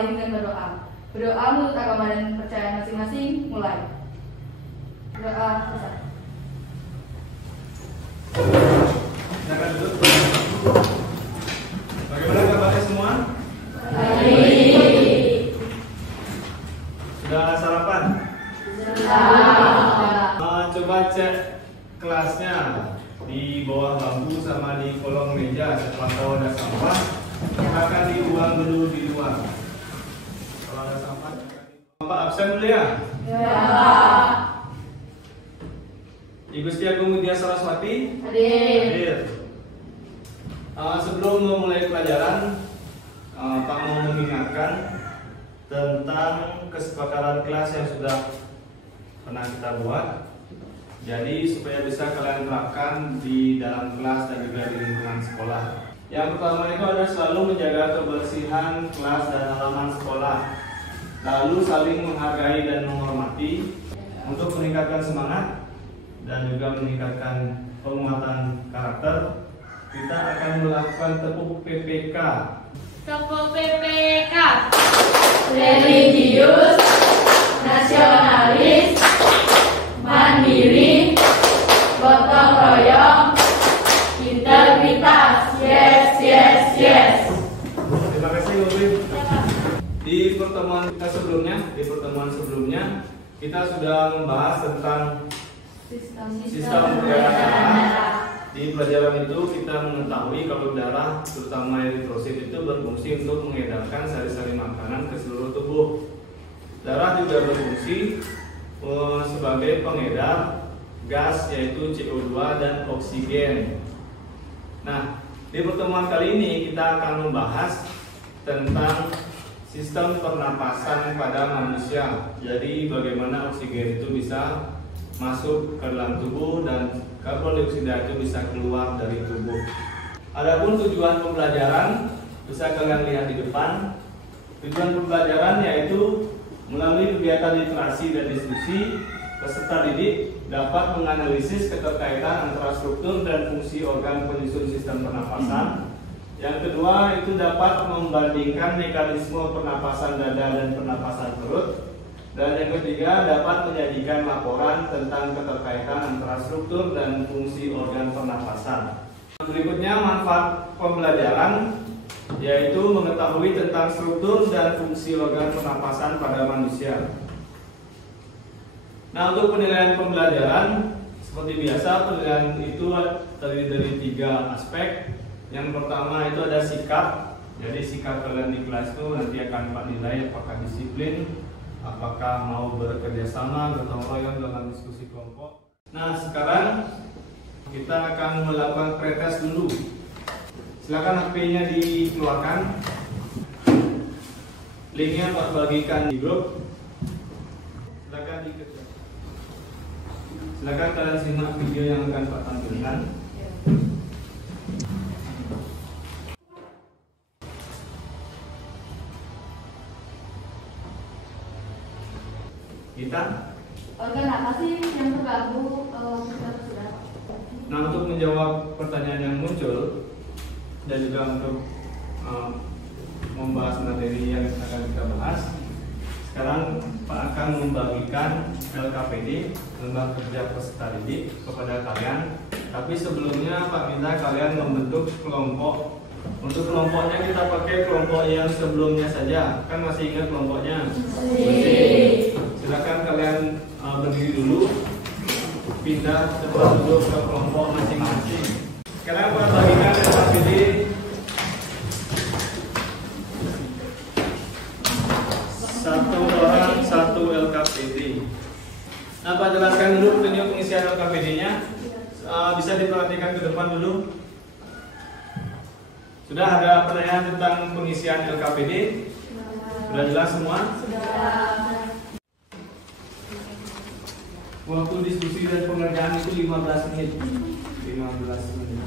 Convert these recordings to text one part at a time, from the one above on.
diawali dengan berdoa. Berdoa menurut agama dan kepercayaan masing-masing, mulai. Berdoa selesai. Silakan duduk. Bagaimana kabarnya semua? Baik. Sudah sarapan? Sudah. Coba cek kelasnya di bawah bangku sama di kolong meja. Siapa tahu ada sampah, silakan dibuang dulu di luar. Kalau ada sampah, Bapak absen dulu ya. Ya. Ibu Setiagung Widya Saraswati Hadir. hadir. Sebelum memulai pelajaran, Pak mau mengingatkan tentang kesepakatan kelas yang sudah pernah kita buat. Jadi supaya bisa kalian terapkan di dalam kelas dan juga di lingkungan sekolah. Yang pertama itu adalah selalu menjaga kebersihan kelas dan halaman sekolah. Lalu saling menghargai dan menghormati untuk meningkatkan semangat dan juga meningkatkan penguatan karakter. Kita akan melakukan tepuk PPK. Tepuk PPK. Religius, nasionalis, mandiri, gotong royong, integritas. Yes, yes, yes. Terima kasih Guru. Di pertemuan sebelumnya, kita sudah membahas tentang sistem peredaran darah. Di pelajaran itu kita mengetahui kalau darah, terutama eritrosit itu berfungsi untuk mengedarkan sari-sari makanan ke seluruh tubuh. Darah juga berfungsi sebagai pengedar gas yaitu CO2 dan oksigen. Nah, di pertemuan kali ini kita akan membahas tentang sistem pernapasan pada manusia. Jadi bagaimana oksigen itu bisa masuk ke dalam tubuh dan karbon dioksida itu bisa keluar dari tubuh. Adapun tujuan pembelajaran bisa kalian lihat di depan. Tujuan pembelajaran yaitu melalui kegiatan literasi dan diskusi, peserta didik dapat menganalisis keterkaitan antara struktur dan fungsi organ penyusun sistem pernapasan. Yang kedua itu dapat membandingkan mekanisme pernapasan dada dan pernapasan perut. Dan yang ketiga dapat menyajikan laporan tentang keterkaitan antara struktur dan fungsi organ pernapasan. Berikutnya manfaat pembelajaran yaitu mengetahui tentang struktur dan fungsi organ pernapasan pada manusia. Nah, untuk penilaian pembelajaran seperti biasa, penilaian itu terdiri dari 3 aspek. Yang pertama itu ada sikap. Jadi sikap kalian di kelas itu nanti akan Pak nilai apakah disiplin, apakah mau bekerja sama, gotong royong dalam diskusi kelompok. Nah, sekarang kita akan melakukan pretest dulu. Silakan HP-nya dikeluarkan. Linknya Pak bagikan di grup. Silakan dikerjakan. Silakan kalian simak video yang akan Pak tampilkan. Kita. Organ apa sih yang terganggu sudah? Nah, untuk menjawab pertanyaan yang muncul dan juga untuk membahas materi yang akan kita bahas, sekarang Pak akan membagikan LKPD, Lembaga Kerja Peserta Didik, kepada kalian. Tapi sebelumnya Pak minta kalian membentuk kelompok. Untuk kelompoknya kita pakai kelompok yang sebelumnya saja. Kan masih ingat kelompoknya? Masih. Silakan kalian berdiri dulu, pindah tempat duduk ke kelompok masing-masing. Sekarang Pak bagikan LKPD. Satu orang satu LKPD. Nah, Pak jelaskan dulu video pengisian LKPD-nya. Bisa diperhatikan ke depan dulu. Sudah ada pertanyaan tentang pengisian LKPD? Sudah jelas semua? Sudah. Waktu diskusi dan pengerjaan itu 15 menit. 15 menit.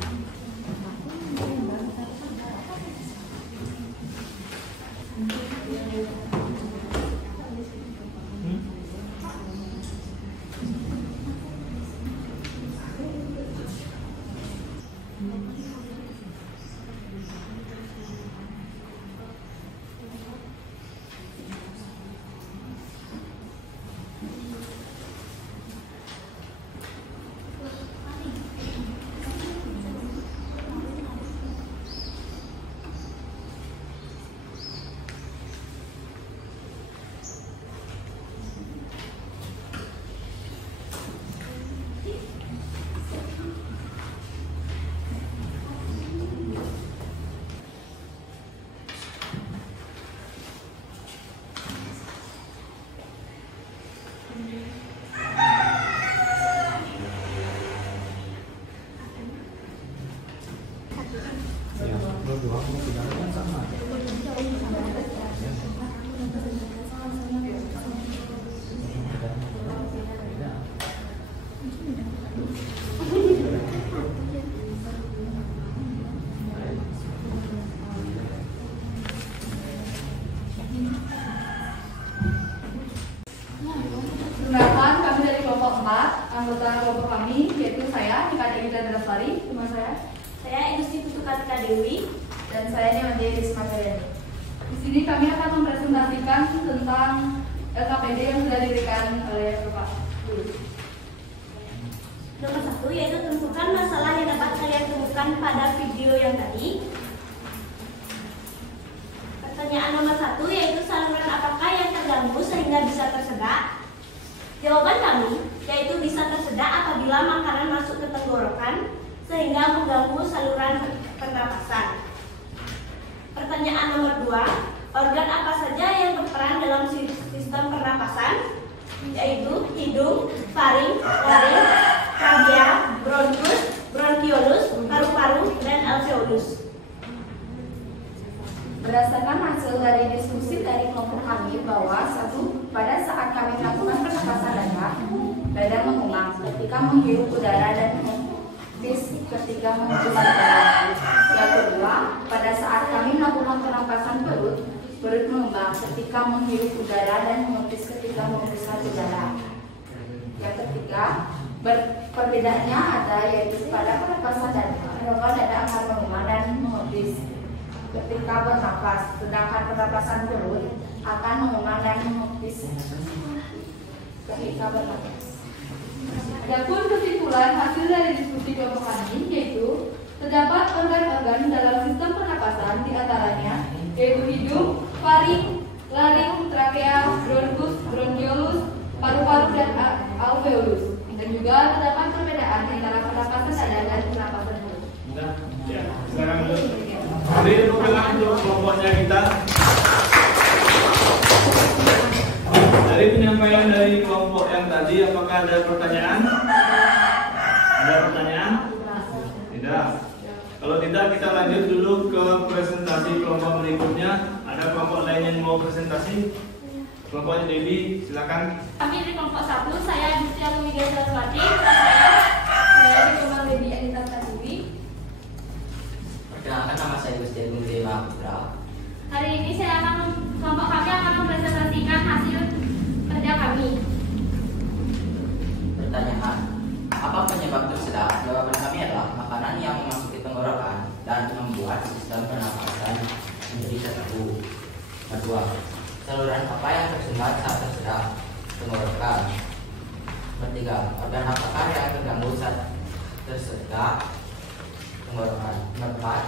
anggota kelompok kami, yaitu saya, Nika Dewi dan Rasari, teman saya Igusti Putukatika Dewi, dan saya Nyamade Risma Karyani. Di sini kami akan mempresentasikan tentang LKPD yang sudah diberikan oleh Bapak Guru. nomor 1 yaitu tentukan masalah yang dapat kalian temukan pada video yang tadi. Pertanyaan nomor 1 yaitu saluran apakah yang terganggu sehingga bisa tersedak? Jawaban kami yaitu bisa tersedak apabila makanan masuk ke tenggorokan sehingga mengganggu saluran pernapasan. Pertanyaan nomor 2, organ apa saja yang berperan dalam sistem pernapasan? Yaitu hidung, faring, laring, trachea, bronkus, bronkiolus, paru-paru, dan alveolus. Berdasarkan hasil dari diskusi dari kelompok kami bahwa pada saat kami melakukan pernapasan dada mengumang ketika menghirup udara dan menghembus ketika menghembuskan udara. Yang kedua, pada saat kami melakukan pernapasan perut mengembang ketika menghirup udara dan menghembus ketika menghembuskan udara. Yang ketiga, perbedaannya ada yaitu pada pernapasan dada akan mengumang dan menghembus ketika bernapas, sedangkan pernapasan perut akan mengumang dan menghembus ketika bernapas. Adapun kesimpulan hasil dari diskusi kelompok kami yaitu terdapat organ-organ dalam sistem pernapasan diantaranya yaitu hidung, faring, laring, trachea, bronkus, bronkiolus, paru-paru, dan alveolus. Dan juga terdapat perbedaan antara pernapasan dada dan pernapasan perut. Ya, silakan dulu. Beri tepuk tangan untuk kelompoknya kita. Dari penyampaian dari kelompok yang tadi, apakah ada pertanyaan? Ada pertanyaan? Tidak. Kalau tidak, kita lanjut dulu ke presentasi kelompok berikutnya. Ada kelompok lain yang mau presentasi? Kelompoknya Dewi, silakan. Kami dari kelompok 1, saya Igusti Alumida Saraswati, Saya Dikembang Dewi Anita Dewi. Perkenalkan, nama saya Igusti Alumida Putra. Hari ini kelompok kami akan mempresentasikan hasil kerja kami. Pertanyaan, apa penyebab tersedak? Jawaban kami adalah makanan yang memasuki tenggorokan dan membuat sistem pernapasan menjadi terganggu. Kedua, saluran apa yang tersendat saat tersedak? Tenggorokan. Ketiga, organ apakah yang terganggu saat tersedak? Tenggorokan. Keempat,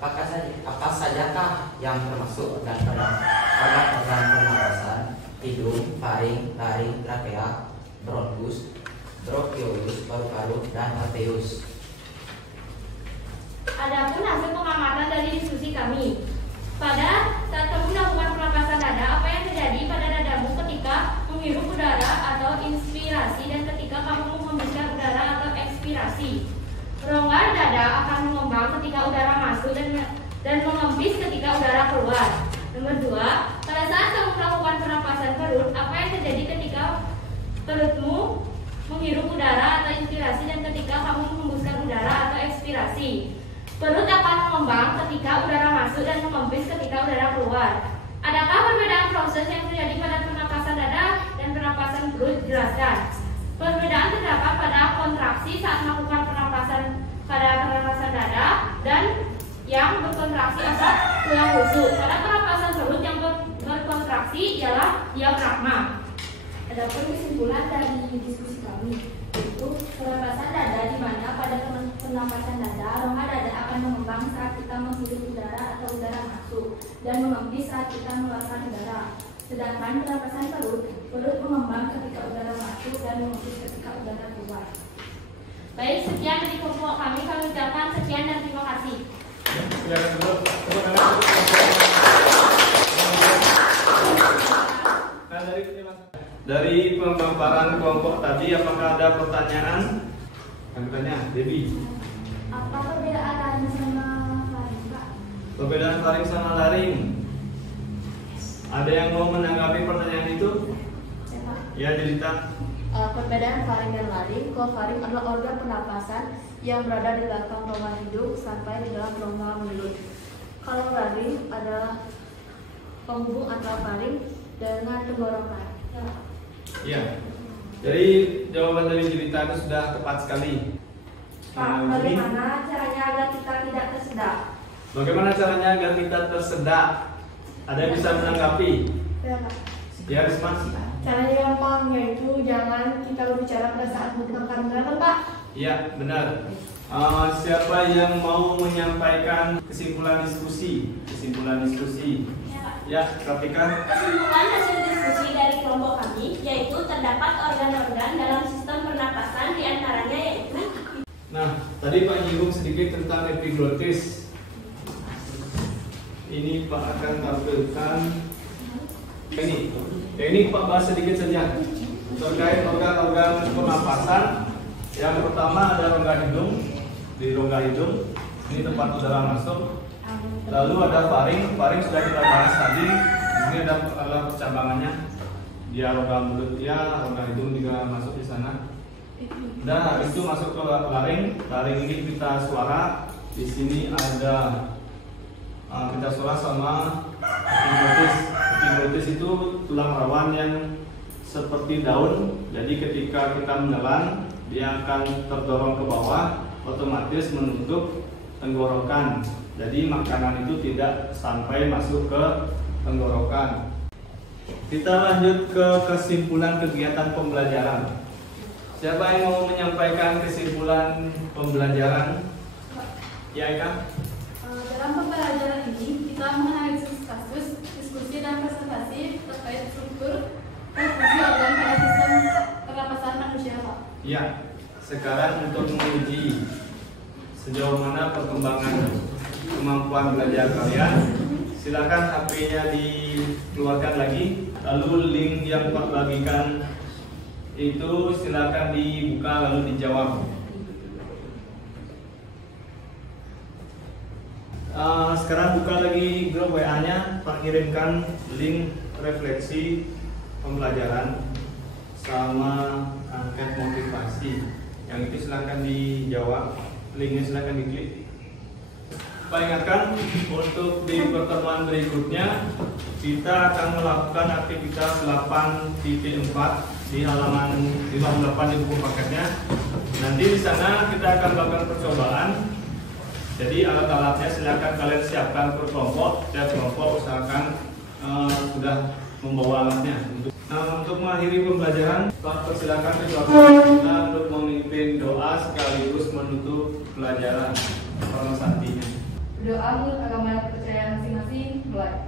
apa sajakah yang termasuk organ pernapasan? Hidung, faring, laring, trachea, bronkus, bronkiolus, paru-paru, dan alveolus. Adapun hasil pengamatan dari diskusi kami. Pada saat kamu melakukan pernapasan dada, apa yang terjadi pada dadamu ketika menghirup udara atau inspirasi dan ketika kamu menghembuskan udara atau ekspirasi? Rongga dada akan mengembang ketika udara masuk dan mengembis ketika udara keluar. Nomor 2, pada saat kamu melakukan pernapasan perut, apa yang terjadi ketika perutmu menghirup udara atau inspirasi dan ketika kamu menghembuskan udara atau ekspirasi? Perut akan mengembang ketika udara masuk dan mengembis ketika udara keluar. Adakah perbedaan proses yang terjadi pada pernapasan dada dan pernapasan perut? Jelaskan. Perbedaan terdapat pada kontraksi saat melakukan pernapasan pada pernapasan dada dan yang berkontraksi atau tulang rusuk. Pada pernapasan perut yang berkontraksi ialah diafragma. Adapun kesimpulan dari diskusi kami yaitu pernapasan dada di mana pada pernapasan dada rongga dada akan mengembang saat kita menghirup udara atau udara masuk dan mengembis saat kita mengeluarkan udara. Sedangkan pernapasan perut mengembang ketika udara masuk dan mengembis ketika udara keluar. Baik, sekian dari kelompok kami ucapkan sekian dan terima kasih. Silakan dulu. Tepuk tangan. Nah, dari pemaparan kelompok tadi, apakah ada pertanyaan? Kami tanya, Dewi. Apa perbedaan laring sama faring, Pak? Perbedaan faring sama laring. Ada yang mau menanggapi pertanyaan itu? Ya, Pak. Ya, Jelita. Perbedaan faring dan laring. Kalau faring adalah organ pernapasan yang berada di belakang rongga hidung sampai di dalam rongga mulut. Kalau laring adalah penghubung antara faring dengan tenggorokan. Ya. Jadi jawaban dari Julita itu sudah tepat sekali. Pak, bagaimana caranya agar kita tidak tersedak? Bagaimana caranya agar kita tersedak? Ada yang bisa menanggapi? Ya, Pak. Ya, Risma. Caranya gampang, yaitu jangan kita berbicara pada saat menggunakan benar, Pak. Iya, benar. Siapa yang mau menyampaikan kesimpulan diskusi? Kesimpulan diskusi. Ya, Kartika. Kesimpulan hasil diskusi dari kelompok kami yaitu terdapat organ-organ dalam sistem pernapasan, diantaranya yaitu. Nah, tadi Pak nyinggung sedikit tentang epiglottis. Ini Pak akan tampilkan ini Pak bahas sedikit saja terkait organ-organ pernapasan. Yang pertama ada rongga hidung. Di rongga hidung ini tempat udara masuk. Lalu ada faring sudah kita bahas tadi. Ini adalah percabangannya. Dia rongga mulut ya, rongga hidung juga masuk di sana. Dan habis itu masuk ke laring ini pita suara. Di sini ada pita suara sama epiglottis. Epiglottis itu tulang rawan yang seperti daun. Jadi ketika kita menelan, dia akan terdorong ke bawah, otomatis menutup tenggorokan. Jadi makanan itu tidak sampai masuk ke tenggorokan. Kita lanjut ke kesimpulan kegiatan pembelajaran. Siapa yang mau menyampaikan kesimpulan pembelajaran? Ya, Eka. Dalam pembelajaran ini kita menganalisis kasus, diskusi dan presentasi terkait struktur dan fungsi organ pada sistem pernapasan manusia, Pak. Ya, sekarang untuk menguji sejauh mana perkembangan kemampuan belajar kalian, silakan HP-nya dikeluarkan lagi, lalu link yang Pak bagikan itu silakan dibuka lalu dijawab. Sekarang buka lagi grup WA-nya, Pak kirimkan link refleksi pembelajaran sama angket motivasi. Yang itu silakan dijawab, linknya silakan diklik. Pak ingatkan untuk di pertemuan berikutnya kita akan melakukan aktivitas 8.4 di halaman 58 di buku paketnya. Nanti di sana kita akan melakukan percobaan. Jadi alat-alatnya silakan kalian siapkan per kelompok. Setiap kelompok usahakan sudah membawa alatnya. Untuk mengakhiri pembelajaran, Pak persilakan kita untuk memimpin doa sekaligus menutup pelajaran. Tolong santinya. Berdoa menurut agama dan kepercayaan masing-masing, mulai.